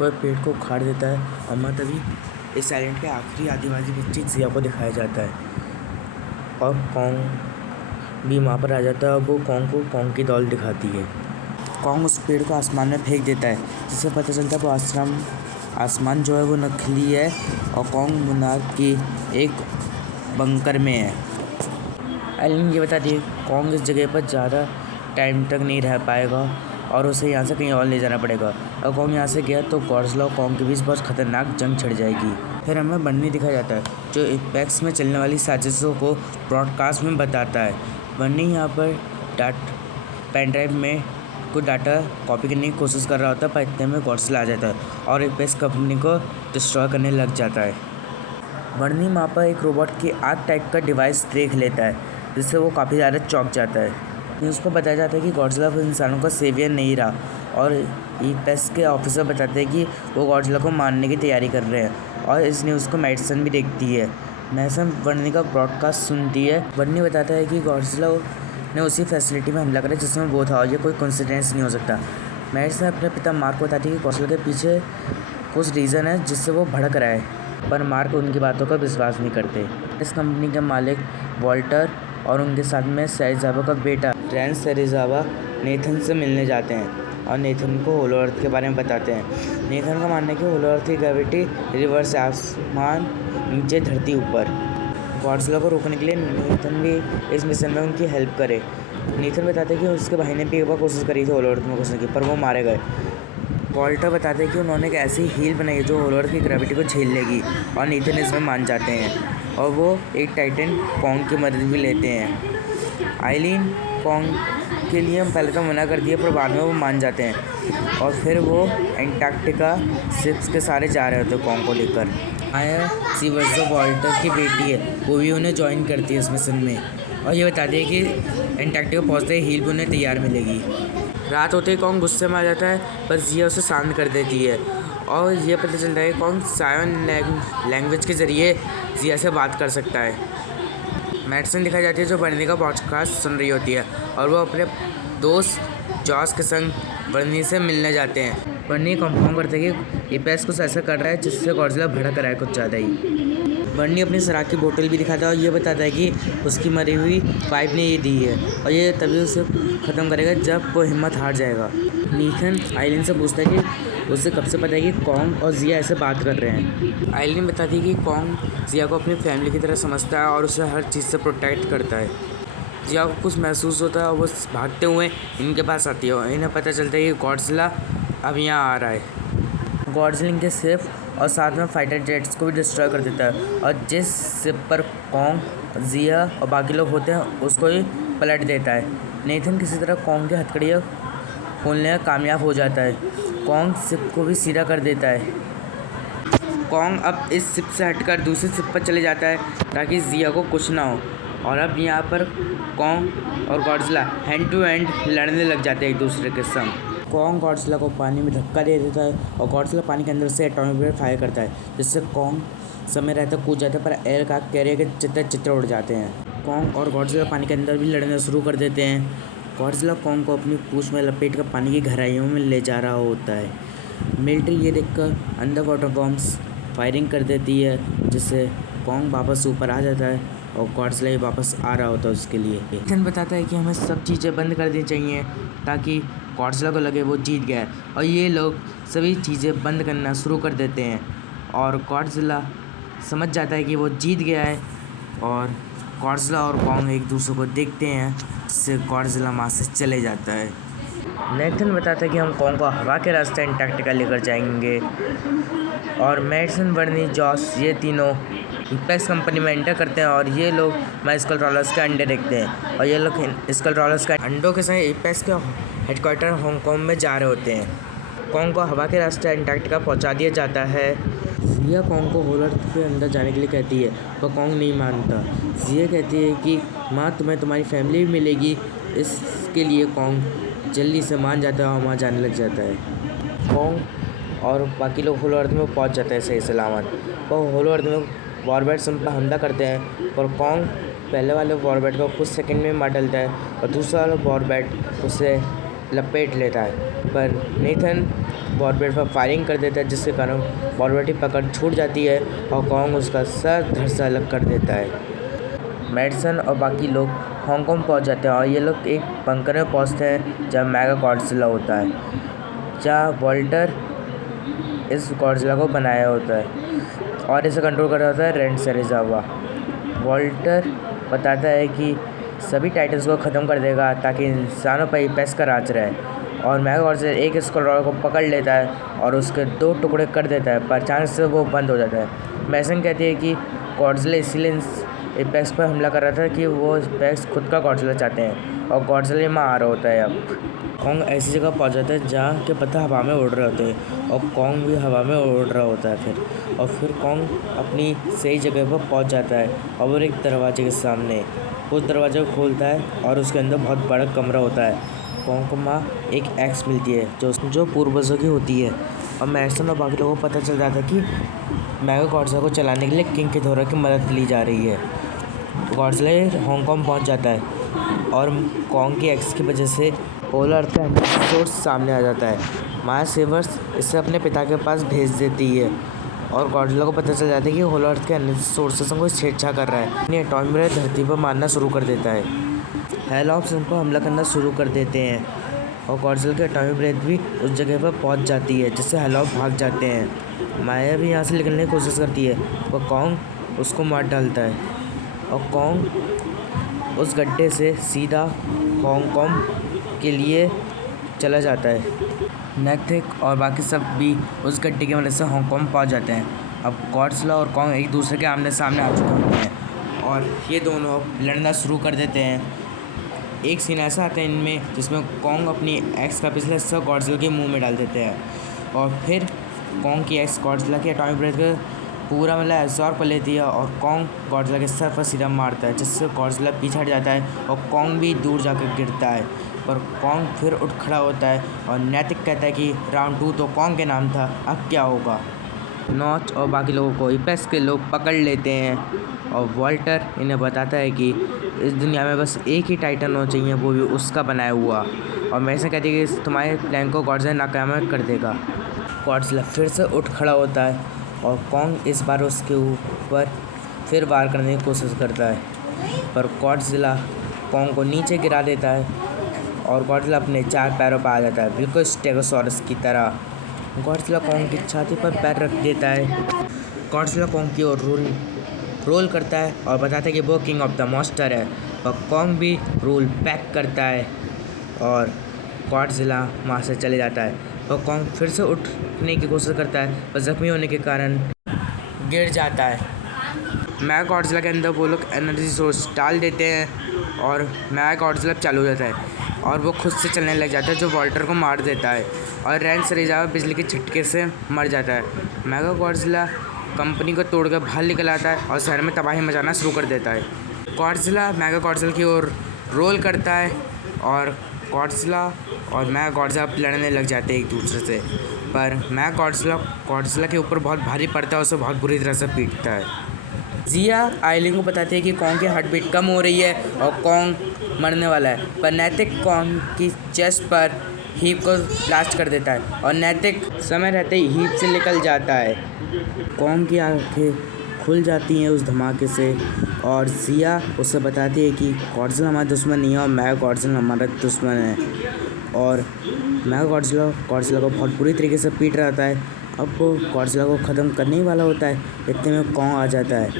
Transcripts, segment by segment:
वह पेड़ को उखाड़ देता है और मैं तभी इस आइलैंड के आखिरी आदिवासी बच्चे जिया को दिखाया जाता है और कॉन्ग भी वहाँ पर आ जाता है और वो कॉन्ग को कॉन्ग की दौलत दिखाती है। कॉन्ग उस पेड़ को आसमान में फेंक देता है जिससे पता चलता है वो आसमान जो है वो नकली है और कॉन्ग मोनार्क की एक बंकर में है। एलिन ये बता दिए कॉन्ग इस जगह पर ज़्यादा टाइम तक नहीं रह पाएगा और उसे यहाँ से कहीं और ले जाना पड़ेगा। अगर कॉन्ग यहाँ से गया तो गॉडजिला और कॉन्ग के बीच बहुत खतरनाक जंग छिड़ जाएगी। फिर हमें बन्नी दिखाया जाता है जो एपेक्स में चलने वाली साजिशों को ब्रॉडकास्ट में बताता है। बन्नी यहाँ पर पेन ड्राइव में कुछ डाटा कॉपी करने की कोशिश कर रहा होता है पर इतने में गॉडजिला आ जाता है और एपेक्स कंपनी को डिस्ट्रॉय करने लग जाता है। बन्नी वहाँ पर एक रोबोट की आग टाइप का डिवाइस देख लेता है जिससे वो काफ़ी ज़्यादा चौंक जाता है। फिर उसको बताया जाता है कि गॉडजिला इंसानों का सेवियर नहीं रहा और एपेक्स के ऑफिसर बताते हैं कि वो गॉडजिला को मारने की तैयारी कर रहे हैं और इस न्यूज़ को मेडिसन भी देखती है। मेडिसन बन्नी का ब्रॉडकास्ट सुनती है। बन्नी बताता है कि गॉडजिला ने उसी फैसिलिटी में हमला करा जिसमें वो था और ये कोई कोइंसिडेंस नहीं हो सकता। मेडिसन अपने पिता मार्क को बताती है कि गॉडजिला के पीछे कुछ रीज़न है जिससे वो भड़क रहा है पर मार्क उनकी बातों का विश्वास नहीं करते। इस कंपनी के मालिक वॉल्टर और उनके साथ में सेरिज़ावा का बेटा रैंस सेरिज़ावा नेथन से मिलने जाते हैं और नेथन को होलो अर्थ के बारे में बताते हैं। नेथन का मानना है कि होलो अर्थ की ग्रेविटी रिवर्स आसमान नीचे धरती ऊपर। गॉडजिला को रोकने के लिए नेथन भी इस मिशन में उनकी हेल्प करे। नेथन बताते हैं कि उसके भाई ने भी एक बार कोशिश करी थी होलो अर्थ में घुसने की पर वो मारे गए। वॉल्टर बताते हैं कि उन्होंने एक ऐसी हील बनाई है जो होलो अर्थ की ग्रेविटी को झेल लेगी और नेथन इसमें मान जाते हैं और वो एक टाइटन कॉन्ग की मदद भी लेते हैं। आइलिन कॉन्ग के लिए हम पहले तो मना कर दिया पर बाद में वो मान जाते हैं और फिर वो एंटार्क्टिका शिप्स के सारे जा रहे होते कॉन्ग को लेकर। आया सीवर्स जो वॉल्टर की बेटी है वो भी उन्हें ज्वाइन करती है इस मिशन में और ये बताती है कि एंटार्क्टिका पहुँचते ही हील भी उन्हें तैयार मिलेगी। रात होते ही कॉन्ग गुस्से में आ जाता है पर जिया उसे शांत कर देती है और ये पता चलता है कि कॉन्ग साइन लैंग्वेज के ज़रिए जिया से बात कर सकता है। मेडिसन दिखाई जाती है जो बन्नी का पॉडकास्ट सुन रही होती है और वो अपने दोस्त जॉस के संग बन्नी से मिलने जाते हैं। बन्नी कंफर्म करते हैं कि एपेक्स कुछ ऐसा कर रहा है जिससे गॉडजिला भड़क रहा है कुछ ज़्यादा ही। बन्नी अपनी शराब की बोतल भी दिखाता है और ये बताता है कि उसकी मरी हुई वाइफ ने ये दी है और ये तभी उसे ख़त्म करेगा जब वो हिम्मत हार जाएगा। नेथन आइलिन से पूछता है कि उसे कब से पता है कि कॉन्ग और जिया ऐसे बात कर रहे हैं। आइलिन बताती है कि कॉन्ग जिया को अपनी फैमिली की तरह समझता है और उसे हर चीज़ से प्रोटेक्ट करता है। जिया को कुछ महसूस होता है और वो भागते हुए इनके पास आती है और इन्हें पता चलता है कि गॉडजिला अब यहाँ आ रहा है। गॉडजिला इनके शिप और साथ में फाइटर जेट्स को भी डिस्ट्रॉय कर देता है और जिस शिप पर कॉन्ग जिया और बाकी लोग होते हैं उसको ही पलट देता है। नेथन किसी तरह कॉन्ग की हथकड़ियाँ खोलने में कामयाब हो जाता है। कॉन्ग शिप को भी सीधा कर देता है। कॉन्ग अब इस शिप से हटकर दूसरी शिप पर चले जाता है ताकि जिया को कुछ ना हो और अब यहाँ पर कॉन्ग और गॉडजिला हैंड टू हैंड लड़ने लग जाते हैं एक दूसरे के संग। कॉन्ग गॉडजिला को पानी में धक्का दे देता है और गॉडजिला पानी के अंदर से एटॉमिक बम फायर करता है जिससे कॉन्ग समय रहता कूद जाता है पर एयर का कैरियर के चित्र उड़ जाते हैं। कॉन्ग और गॉडजिला पानी के अंदर भी लड़ना शुरू कर देते हैं। गॉडजिला कॉन्ग को अपनी पूंछ में लपेट कर पानी की गहराइयों में ले जा रहा होता है। मिलिट्री ये देखकर अंडर वाटर बॉम्ब्स फायरिंग कर देती है जिससे कॉन्ग वापस ऊपर आ जाता है और गॉडजिला ही वापस आ रहा होता है उसके लिए। नेथन बताता है कि हमें सब चीज़ें बंद कर देनी चाहिए ताकि गॉडजिला को लगे वो जीत गया और ये लोग सभी चीज़ें बंद करना शुरू कर देते हैं और गॉडजिला समझ जाता है कि वो जीत गया है और गॉडजिला और कॉन्ग एक दूसरे को देखते हैं जिससे गॉडजिला वहाँ से चले जाता है। नेथन बताता है कि हम कॉन्ग को हवा के रास्ते एंटार्क्टिका लेकर जाएंगे और मेडिसन बर्नी जॉस ये तीनों एपेक्स कंपनी में एंटर करते हैं और ये लोग स्कल ट्रॉलर्स के अंडे देखते हैं और ये लोग स्कल ट्रॉलर्स के अंडों के संग एपेक्स के हेडक्वार्टर हांगकांग में जा रहे होते हैं। कॉन्ग को हवा के रास्ते एंटार्क्टिका पहुंचा दिया जाता है। जिया कॉन्ग को होलो अर्थ के अंदर जाने के लिए कहती है पर कॉन्ग नहीं मानता। जिया कहती है कि माँ तुम्हें तुम्हारी फैमिली भी मिलेगी। इसके लिए कॉन्ग जल्दी से मान जाता है और वहाँ जाने लग जाता है। कॉन्ग और बाकी लोग होलो अर्थ में पहुँच जाते हैं सही सलामत। वो होलो अर्थ में वॉरबैट्स उन पर हमला करते हैं और कॉन्ग पहले वाले वॉरबैट को कुछ सेकंड में मार डालता है और दूसरा वाला वॉरबैट उसे लपेट लेता है पर नेथन बॉर्बेट पर फायरिंग कर देता है, जिसके कारण बॉर्बेट की पकड़ छूट जाती है और कॉन्ग उसका सर धड़ से अलग कर देता है। मैडिसन और बाकी लोग हांगकांग पहुंच जाते हैं और ये लोग एक बंकर में पहुंचते हैं जहाँ मेगा गॉडजिला होता है, जहाँ वॉल्टर इस गॉडजिला को बनाया होता है और इसे कंट्रोल कर रहा होता है रैंड सेरेजावा। वॉल्टर बताता है कि सभी टाइटन्स को ख़त्म कर देगा ताकि इंसानों पर पेस्ट का राज रहे, और मेगा गॉडजिला एक स्कॉलर को पकड़ लेता है और उसके 2 टुकड़े कर देता है, पर अचानक से वो बंद हो जाता है। मैसन कहती है कि गॉडजिला इसीलिए एपेक्स पर हमला कर रहा था कि वो एपेक्स खुद का गॉडजिला चाहते हैं, और गॉडजिला में आ रहा होता है। अब कॉन्ग ऐसी जगह पहुंच जाता है जहाँ के पत्ते हवा में उड़ रहे होते हैं और कॉन्ग भी हवा में उड़ रहा होता है। फिर कॉन्ग अपनी सही जगह पर पहुंच जाता है और वो एक दरवाजे के सामने उस दरवाजे को खोलता है और उसके अंदर बहुत बड़ा कमरा होता है। कॉन्ग को माँ एक एक्स मिलती है जो पूर्वजों की होती है, और मैसन और बाकी लोगों को पता चल जाता है कि मेगा गॉडजिला को चलाने के लिए किंग घिडोरा की मदद ली जा रही है। गॉडजिला हांगकांग पहुंच जाता है और कॉन्ग की एक्स की वजह से होलो अर्थ का सोर्स सामने आ जाता है। माया सेवर्स इसे अपने पिता के पास भेज देती है और गॉडजिला को पता चल जाता है कि होलो अर्थ के अन्य सोर्सेस को छेड़छाड़ कर रहा है। अपनी एटॉमिक ब्रेथ धरती पर मारना शुरू कर देता है। हेलॉप्स उन पर हमला करना शुरू कर देते हैं और गॉडजिला की एटॉमिक ब्रेथ भी उस जगह पर पहुंच जाती है, जिससे हेलॉप भाग जाते हैं। माया भी यहाँ से निकलने की कोशिश करती है और कॉन्ग उसको मार डालता है और कॉन्ग उस गड्ढे से सीधा हांगकांग के लिए चला जाता है। नेथिक और बाकी सब भी उस गड्ढे की मदद से हांगकांग पहुंच जाते हैं। अब गॉडजिला और कॉन्ग एक दूसरे के आमने सामने आ चुके होते हैं और ये दोनों लड़ना शुरू कर देते हैं। एक सीन ऐसा आता है इनमें जिसमें कॉन्ग अपनी एक्स का पिछला हिस्सा गॉडजिला के मुंह में डाल देते हैं और फिर कॉन्ग की एक्स गॉडजिला की एटॉमिक ब्रेथ को पूरा एब्जॉर्ब कर लेती है और कॉन्ग गॉडजिला के सर पर सीधा मारता है, जिससे गॉडजिला पीछे हट जाता है और कॉन्ग भी दूर जाकर गिरता है। पर कॉन्ग फिर उठ खड़ा होता है और नैतिक कहता है कि राउंड 2 तो कॉन्ग के नाम था, अब क्या होगा। नॉच और बाकी लोगों को एपेक्स के लोग पकड़ लेते हैं और वॉल्टर इन्हें बताता है कि इस दुनिया में बस एक ही टाइटन होना चाहिए, वो भी उसका बनाया हुआ, और मैसन कहती है कि तुम्हारे प्लान को गॉडजिला नाकाम कर देगा। गॉडजिला फिर से उठ खड़ा होता है और कॉन्ग इस बार उसके ऊपर फिर वार करने की कोशिश करता है, पर गॉडजिला कॉन्ग को नीचे गिरा देता है और गॉडजिला अपने 4 पैरों पर आ जाता है, बिल्कुल स्टेगोसॉरस की तरह। गॉडजिला कॉन्ग की छाती पर पैर रख देता है। गॉडजिला कॉन्ग की ओर रोल करता है और बताता है कि वो किंग ऑफ द मॉन्स्टर है, और कॉन्ग भी रोल बैक करता है और गॉडजिला वहाँ से चले जाता है। और कॉन्ग फिर से उठने की कोशिश करता है, पर जख्मी होने के कारण गिर जाता है। मेगा गॉडजिला के अंदर वो लोग एनर्जी सोर्स डाल देते हैं और मेगा गॉडजिला चालू हो जाता है और वो खुद से चलने लग जाता है, जो वॉल्टर को मार देता है, और रैंड सेरेजावा बिजली के झटके से मर जाता है। मेगा गॉडजिला कंपनी को तोड़कर बाहर निकल आता है और शहर में तबाही मचाना शुरू कर देता है। गॉडजिला मेगा गॉडजिला की ओर रोल करता है और गॉडजिला और मेगा गॉडजिला लड़ने लग जाते हैं एक दूसरे से, पर मेगा गॉडजिला के ऊपर बहुत भारी पड़ता है और उसे बहुत बुरी तरह से पीटता है। जिया आइलिन को बताती है कि कॉन्ग की हार्ट बीट कम हो रही है और कॉन्ग मरने वाला है, पर नैतिक कॉन्ग की चेस्ट पर हीप को ब्लास्ट कर देता है और नैतिक समय रहते ही हीप से निकल जाता है। कॉन्ग की आंखें खुल जाती हैं उस धमाके से और जिया उसे बताती है कि गॉडजिला हमारा दुश्मन नहीं है और मेगा गॉडजिला हमारा दुश्मन है, और मेगा गॉडजिला को बहुत बुरी तरीके से पीट रहा था। अब वो गॉडजिला को ख़त्म करने ही वाला होता है, इतने में कॉन्ग आ जाता है।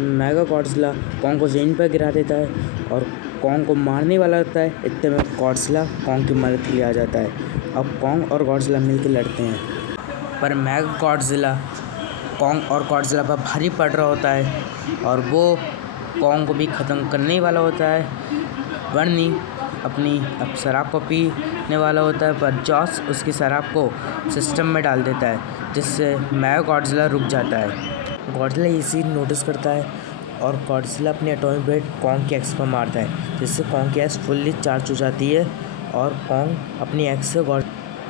मेगा गॉडजिला कॉन्ग को ज़मीन पर गिरा देता है और कॉन्ग को मारने वाला होता है, इतने में गॉडजिला कॉन्ग की मदद के लिए आ जाता है। अब कॉन्ग और गॉडजिला मिलकर लड़ते हैं, पर मेगा गॉडजिला कॉन्ग और गॉडजिला पर भारी पड़ रहा होता है और वो कॉन्ग को भी ख़त्म करने वाला होता है। बर्नी अपनी अब शराब को पीने वाला होता है, पर जॉस उसकी शराब को सिस्टम में डाल देता है, जिससे मेगा गॉडजिला रुक जाता है। गॉडजिला ये सीन नोटिस करता है और गॉडजिला अपनी एटॉमिक ब्लेड कॉन्ग की एक्स पर मारता है, जिससे कॉन्ग की एक्स फुल्ली चार्ज हो जाती है और कॉन्ग अपनी एक्स से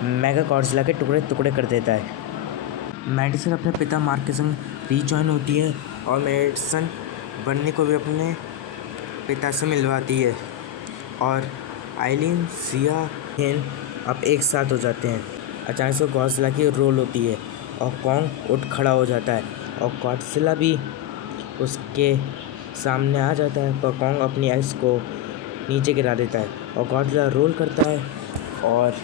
मेगा गॉडजिला के टुकड़े टुकड़े कर देता है। मैडिसन अपने पिता मार्क के संग रीजॉइन होती है और मैडिसन बर्नी को भी अपने पिता से मिलवाती है, और आइलिन, जिया फिर अब एक साथ हो जाते हैं। अचानक से गॉडजिला की रोल होती है और कॉन्ग उठ खड़ा हो जाता है और गॉडजिला भी उसके सामने आ जाता है, पर कॉन्ग अपनी एक्स को नीचे गिरा देता है और गॉडजिला रोल करता है और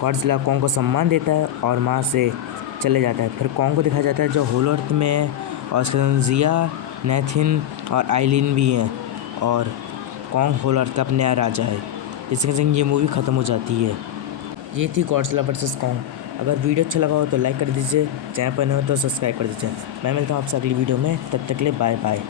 गॉडजिला कॉन्ग को सम्मान देता है और वहाँ से चले जाता है। फिर कॉन्ग को दिखाया जाता है जो होलो अर्थ में है और उसके साथ जिया, नेथिन और आइलिन भी हैं और कॉन्ग होलो अर्थ का अब नया राजा है। इसके संग ये मूवी ख़त्म हो जाती है। ये थी गॉडजिला वर्सेस कॉन्ग। अगर वीडियो अच्छा लगा हो तो लाइक कर दीजिए, चैनल पर नए हो तो सब्सक्राइब कर दीजिए। मैं मिलता हूँ आपसे अगली वीडियो में, तब तक के लिए बाय बाय।